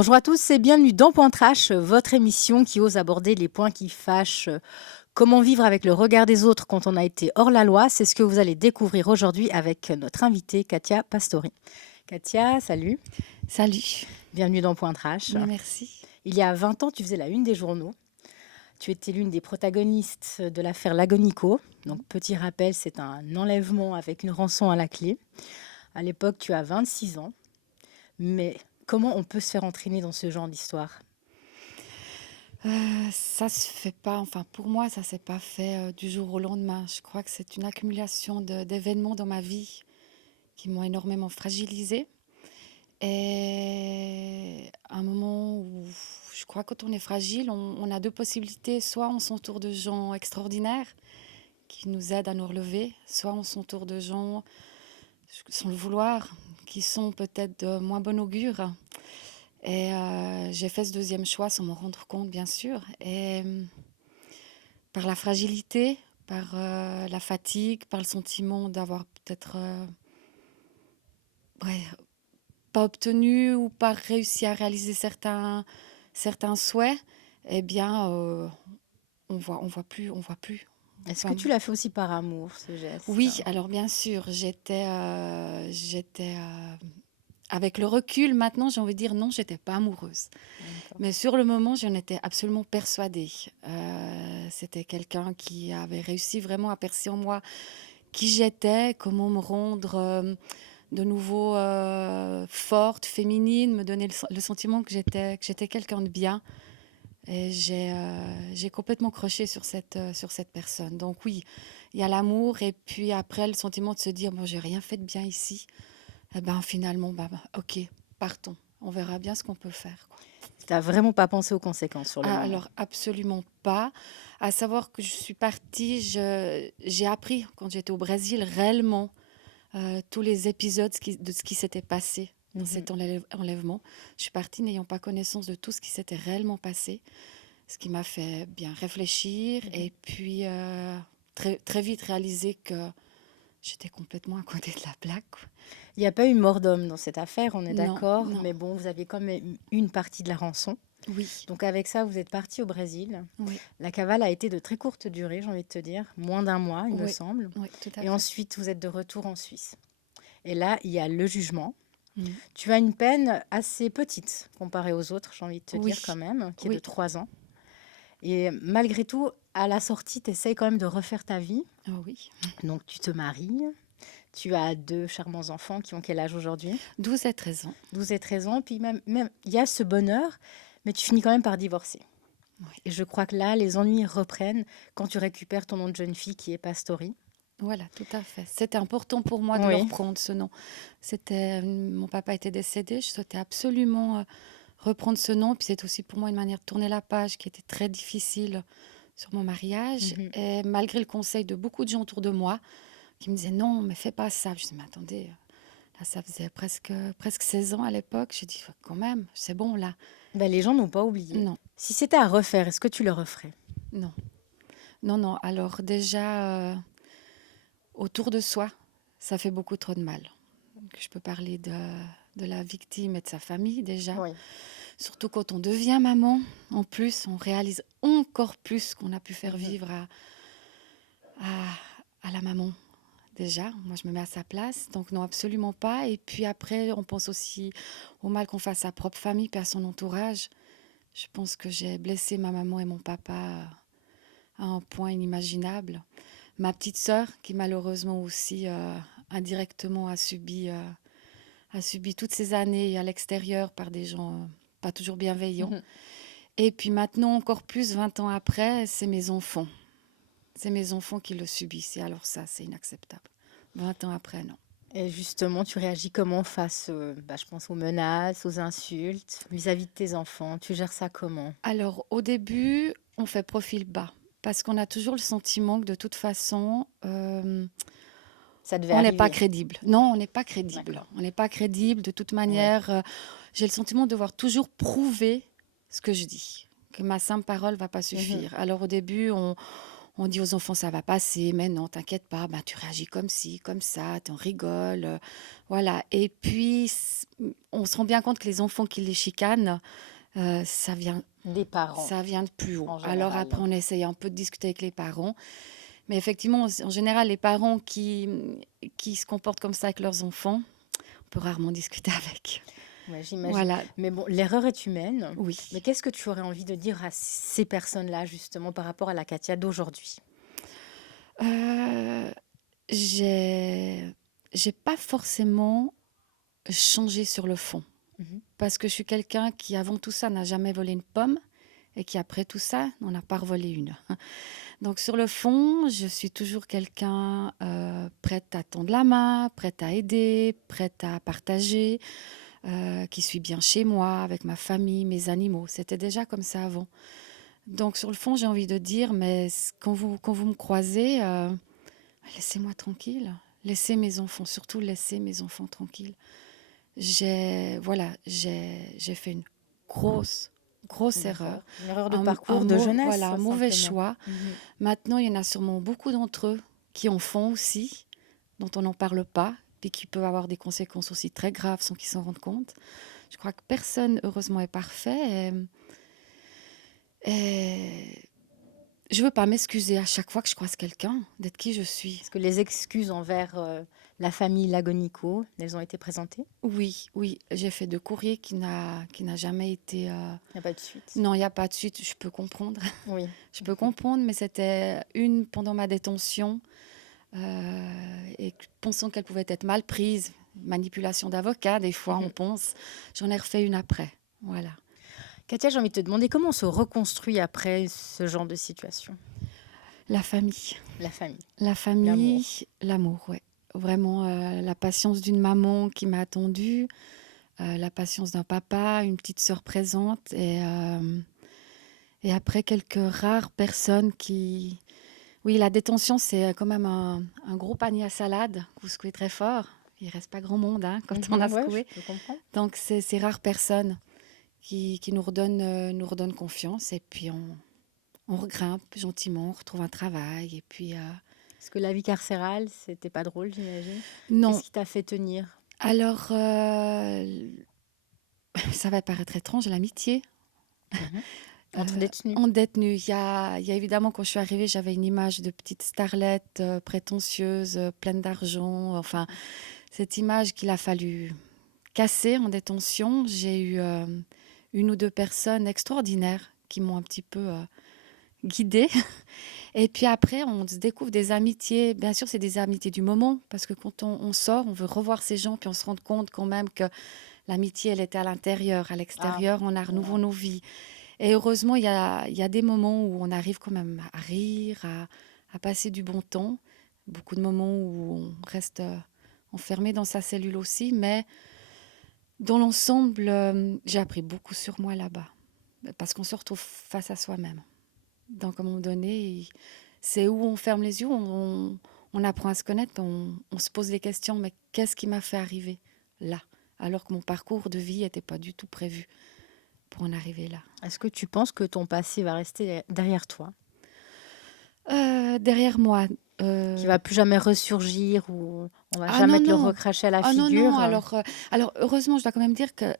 Bonjour à tous et bienvenue dans Point Trash, votre émission qui ose aborder les points qui fâchent. Comment vivre avec le regard des autres quand on a été hors la loi, c'est ce que vous allez découvrir aujourd'hui avec notre invitée Katia Pastori. Katia, salut, Salut, bienvenue dans Point Trash. merci. Il y a 20 ans, tu faisais la une des journaux. Tu étais l'une des protagonistes de l'affaire Lagonico. Donc, petit rappel, c'est un enlèvement avec une rançon à la clé. À l'époque, tu as 26 ans. Mais comment on peut se faire entraîner dans ce genre d'histoire? Ça se fait pas, enfin pour moi, ça s'est pas fait du jour au lendemain. Je crois que c'est une accumulation d'événements dans ma vie qui m'ont énormément fragilisée. Et à un moment où je crois que quand on est fragile, on a deux possibilités. Soit on s'entoure de gens extraordinaires qui nous aident à nous relever, soit on s'entoure de gens, sans le vouloir, qui sont peut-être de moins bon augure. Et j'ai fait ce deuxième choix sans m'en rendre compte, bien sûr. Et par la fragilité, par la fatigue, par le sentiment d'avoir peut-être ouais, pas obtenu ou pas réussi à réaliser certains souhaits, eh bien, on voit plus, on voit plus. Est-ce que Enfin, tu l'as fait aussi par amour, ce geste? oui, alors bien sûr, j'étais avec le recul maintenant, j'ai envie de dire non, j'étais pas amoureuse. D'accord. Mais sur le moment, j'en étais absolument persuadée. C'était quelqu'un qui avait réussi vraiment à percer en moi qui j'étais, comment me rendre de nouveau forte, féminine, me donner le sentiment que j'étais quelqu'un de bien. Et j'ai complètement croché sur cette personne. Donc oui, il y a l'amour et puis après le sentiment de se dire, bon, j'ai rien fait de bien ici. Eh ben finalement, ok, partons. On verra bien ce qu'on peut faire, quoi. Tu n'as vraiment pas pensé aux conséquences sur le Ah, moment. alors absolument pas. À savoir que je suis partie, j'ai appris quand j'étais au Brésil réellement tous les épisodes de ce qui s'était passé dans Mhm. cet enlèvement. Je suis partie n'ayant pas connaissance de tout ce qui s'était réellement passé, ce qui m'a fait bien réfléchir Mhm. et puis très vite réaliser que j'étais complètement à côté de la plaque, quoi. Il n'y a pas eu mort d'homme dans cette affaire, on est Non, d'accord, non, mais bon, vous aviez quand même une partie de la rançon. oui, Donc avec ça, vous êtes parti au Brésil. oui, La cavale a été de très courte durée, j'ai envie de te dire, moins d'un mois, il me oui, semble. oui, tout à Et fait. ensuite, vous êtes de retour en Suisse. Et là, il y a le jugement. Mhm. Tu as une peine assez petite comparée aux autres, j'ai envie de te Oui, dire quand même, qui est de oui, 3 ans. Et malgré tout, à la sortie, tu essayes quand même de refaire ta vie. oh oui. Donc tu te maries, tu as deux charmants enfants qui ont quel âge aujourd'hui? 12 et 13 ans. 12 et 13 ans. Puis même, il y a ce bonheur, mais tu finis quand même par divorcer. Oui. Et je crois que là, les ennuis reprennent quand tu récupères ton nom de jeune fille qui est Pastori. Voilà, tout à fait. C'était important pour moi de le Oui. reprendre, ce nom. Mon papa était décédé, je souhaitais absolument reprendre ce nom. Puis c'est aussi pour moi une manière de tourner la page qui était très difficile sur mon mariage. Mhm. Et malgré le conseil de beaucoup de gens autour de moi qui me disaient non, mais fais pas ça. Je disais, mais attendez, là, ça faisait presque 16 ans à l'époque. J'ai dit, quand même, c'est bon là. Ben, les gens n'ont pas oublié. Non, Si c'était à refaire, est-ce que tu le referais? non, non, non. Alors déjà, autour de soi, ça fait beaucoup trop de mal. Donc, je peux parler de la victime et de sa famille déjà. Oui. Surtout quand on devient maman, en plus, on réalise encore plus ce qu'on a pu faire Mhm. vivre à, à la maman. Déjà, moi je me mets à sa place, donc non, absolument pas. Et puis après, on pense aussi au mal qu'on fait à sa propre famille, puis à son entourage. Je pense que j'ai blessé ma maman et mon papa à un point inimaginable. Ma petite sœur, qui malheureusement aussi indirectement a subi toutes ces années à l'extérieur par des gens pas toujours bienveillants. Mhm. Et puis maintenant, encore plus, 20 ans après, c'est mes enfants. C'est mes enfants qui le subissent. Et alors ça, c'est inacceptable. 20 ans après, non. Et justement, tu réagis comment face, je pense aux menaces, aux insultes, vis-à-vis de tes enfants? Tu gères ça comment? Alors au début, on fait profil bas. Parce qu'on a toujours le sentiment que de toute façon, Ça devait on n'est pas arriver. crédible. Non, on n'est pas crédible. D'accord. On n'est pas crédible de toute Oui. manière. J'ai le sentiment de devoir toujours prouver ce que je dis. Que ma simple parole va pas Mhm. suffire. Alors au début, On dit aux enfants, ça va passer, mais non, t'inquiète pas, ben, tu réagis comme ci, comme ça, t'en rigoles. Voilà. Et puis, on se rend bien compte que les enfants qui les chicanent, ça vient, Des parents, ça vient de plus haut. en Alors général. après, on essaye un peu de discuter avec les parents. Mais effectivement, en général, les parents qui se comportent comme ça avec leurs enfants, on peut rarement discuter avec. Ouais, j'imagine. Voilà, Mais bon, l'erreur est humaine. oui. Mais qu'est-ce que tu aurais envie de dire à ces personnes-là, justement, par rapport à la Katia d'aujourd'hui? Euh, j'ai, j'ai pas forcément changé sur le fond. Mhm. Parce que je suis quelqu'un qui, avant tout ça, n'a jamais volé une pomme et qui, après tout ça, n'en a pas revolé une. Donc, sur le fond, je suis toujours quelqu'un prête à tendre la main, prête à aider, prête à partager, qui suis bien chez moi, avec ma famille, mes animaux. C'était déjà comme ça avant. Donc, sur le fond, j'ai envie de dire, mais quand vous me croisez, laissez-moi tranquille. Laissez mes enfants, surtout laissez mes enfants tranquilles. J'ai fait une grosse, grosse erreur. D'accord. Une erreur de parcours, de jeunesse, Voilà, un mauvais simplement. choix. Mhm. Maintenant, il y en a sûrement beaucoup d'entre eux qui en font aussi, dont on n'en parle pas, puis qui peuvent avoir des conséquences aussi très graves sans qu'ils s'en rendent compte. Je crois que personne, heureusement, est parfait. Et je veux pas m'excuser à chaque fois que je croise quelqu'un d'être qui je suis. Est-ce que les excuses envers la famille Lagonico, elles ont été présentées? Oui, oui, j'ai fait de courrier qui n'a jamais été. Il n'y a pas de suite. Non, il n'y a pas de suite. Je peux comprendre. Oui. Je peux comprendre, mais c'était une pendant ma détention et pensant qu'elle pouvait être mal prise. Manipulation d'avocat, des fois, on Mhm. pense. J'en ai refait une après. Voilà. Katia, j'ai envie de te demander comment on se reconstruit après ce genre de situation? La famille. La famille, La l'amour. famille, l'amour, ouais. Vraiment, la patience d'une maman qui m'a attendue, la patience d'un papa, une petite sœur présente et après quelques rares personnes qui... Oui, la détention, c'est quand même un gros panier à salade que vous secouez très fort. Il reste pas grand monde hein, quand on a Mhm, ouais, je secoué. peux comprendre. Donc, c'est ces rares personnes qui nous redonnent confiance et puis on regrimpe gentiment, on retrouve un travail et puis... Parce que la vie carcérale, c'était pas drôle, j'imagine. Qu'est-ce Non, qui t'a fait tenir? alors, ça va paraître étrange, l'amitié. Mhm. Entre détenus. En détenue, il y a évidemment, quand je suis arrivée, j'avais une image de petite starlette prétentieuse, pleine d'argent. Enfin, cette image qu'il a fallu casser en détention. J'ai eu une ou deux personnes extraordinaires qui m'ont un petit peu guidée. Et puis après, on se découvre des amitiés. Bien sûr, c'est des amitiés du moment, parce que quand on sort, on veut revoir ces gens, puis on se rend compte quand même que l'amitié, elle était à l'intérieur. À Ah, l'extérieur, on a renouveau voilà. nos vies. Et heureusement, il y a des moments où on arrive quand même à rire, à passer du bon temps. Beaucoup de moments où on reste enfermé dans sa cellule aussi. Mais dans l'ensemble, j'ai appris beaucoup sur moi là-bas. Parce qu'on se retrouve face à soi-même. Donc, à un moment donné, c'est où on ferme les yeux, on apprend à se connaître, on se pose des questions. Mais qu'est-ce qui m'a fait arriver là? Alors que mon parcours de vie n'était pas du tout prévu pour en arriver là. Est-ce que tu penses que ton passé va rester derrière toi, Derrière moi. qu'il va plus jamais ressurgir ou on va Ah jamais non, te le non. recracher à la Ah non, non. figure? Alors heureusement, je dois quand même dire que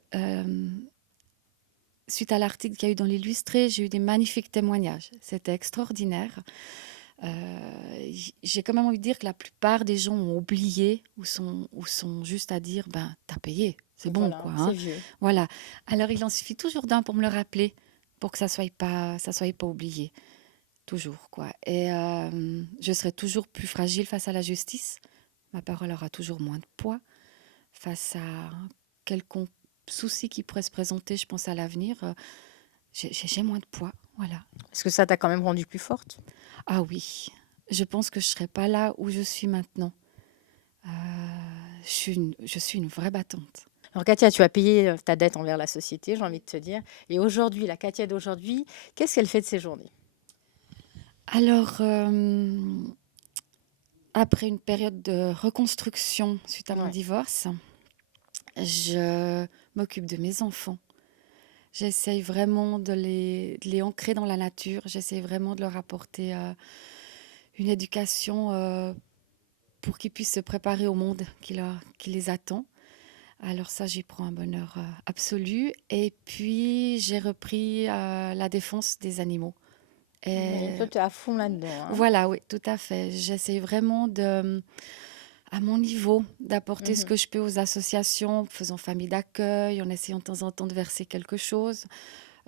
suite à l'article qu'il y a eu dans l'Illustré, j'ai eu des magnifiques témoignages. C'était extraordinaire. J'ai quand même envie de dire que la plupart des gens ont oublié ou sont juste à dire, ben, t'as payé, c'est bon, Voilà, quoi. c'est Hein. vieux. Voilà. Alors il en suffit toujours d'un pour me le rappeler, pour que ça soit pas oublié. Toujours, quoi. Et je serai toujours plus fragile face à la justice. Ma parole aura toujours moins de poids face à quelconque souci qui pourrait se présenter, je pense, à l'avenir. J'ai moins de poids, voilà. Est-ce que ça t'a quand même rendue plus forte? Ah oui, je pense que je ne serais pas là où je suis maintenant. Je suis une vraie battante. Alors Katia, tu as payé ta dette envers la société, j'ai envie de te dire. Et aujourd'hui, la Katia d'aujourd'hui, qu'est-ce qu'elle fait de ses journées? Alors, après une période de reconstruction suite à mon Ouais. divorce, je m'occupe de mes enfants. J'essaye vraiment de les ancrer dans la nature. J'essaye vraiment de leur apporter une éducation pour qu'ils puissent se préparer au monde qui les attend. Alors ça, j'y prends un bonheur absolu. Et puis, j'ai repris la défense des animaux. Et Et toi, tu es à fond là-dedans, hein. voilà, oui, tout à fait. J'essaie vraiment à mon niveau, d'apporter ce Mhm. que je peux aux associations, faisant famille d'accueil, en essayant de temps en temps de verser quelque chose.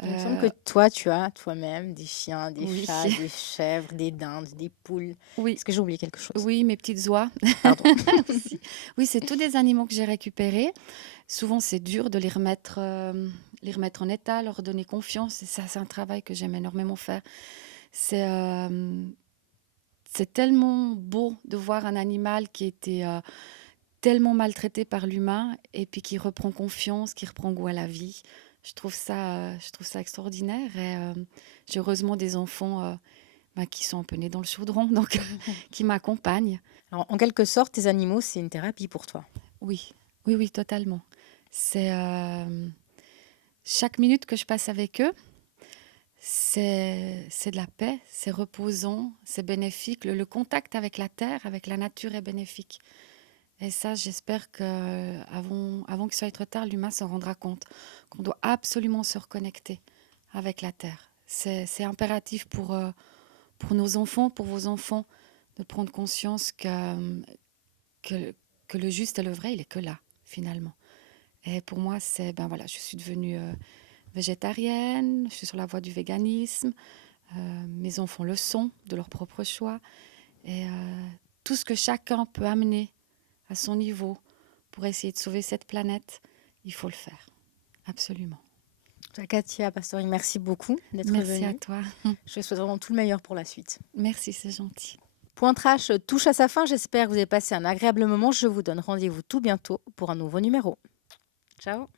Il me semble que Euh, toi, tu as toi-même des chiens, des oui, chats, des chèvres, des dindes, des poules. oui, Est-ce que j'ai oublié quelque chose? oui, mes petites oies Pardon. aussi. Oui, c'est tous des animaux que j'ai récupérés. Souvent, c'est dur de les remettre en état, leur donner confiance. Et ça, c'est un travail que j'aime énormément faire. C'est c'est tellement beau de voir un animal qui était tellement maltraité par l'humain et puis qui reprend confiance, qui reprend goût à la vie. Je trouve ça extraordinaire. Et j'ai heureusement des enfants qui sont un peu nés dans le chaudron, donc qui m'accompagnent. Alors, en quelque sorte, tes animaux, c'est une thérapie pour toi. Oui, oui, oui, totalement. C'est chaque minute que je passe avec eux, c'est de la paix, c'est reposant, c'est bénéfique. Le contact avec la terre, avec la nature est bénéfique. Et ça, j'espère avant qu'il soit trop tard, l'humain s'en rendra compte qu'on doit absolument se reconnecter avec la terre. C'est impératif pour nos enfants, pour vos enfants, de prendre conscience que, que le juste et le vrai, il est que là, finalement. Et pour moi, ben voilà, je suis devenue végétarienne, je suis sur la voie du véganisme, mes enfants le sont, de leur propre choix. Et tout ce que chacun peut amener à son niveau pour essayer de sauver cette planète, il faut le faire, absolument. Katia Pastori, merci beaucoup d'être Merci à venue. toi. Je te souhaite vraiment tout le meilleur pour la suite. Merci, c'est gentil. Point Trash touche à sa fin. J'espère que vous avez passé un agréable moment. Je vous donne rendez-vous tout bientôt pour un nouveau numéro. Ciao!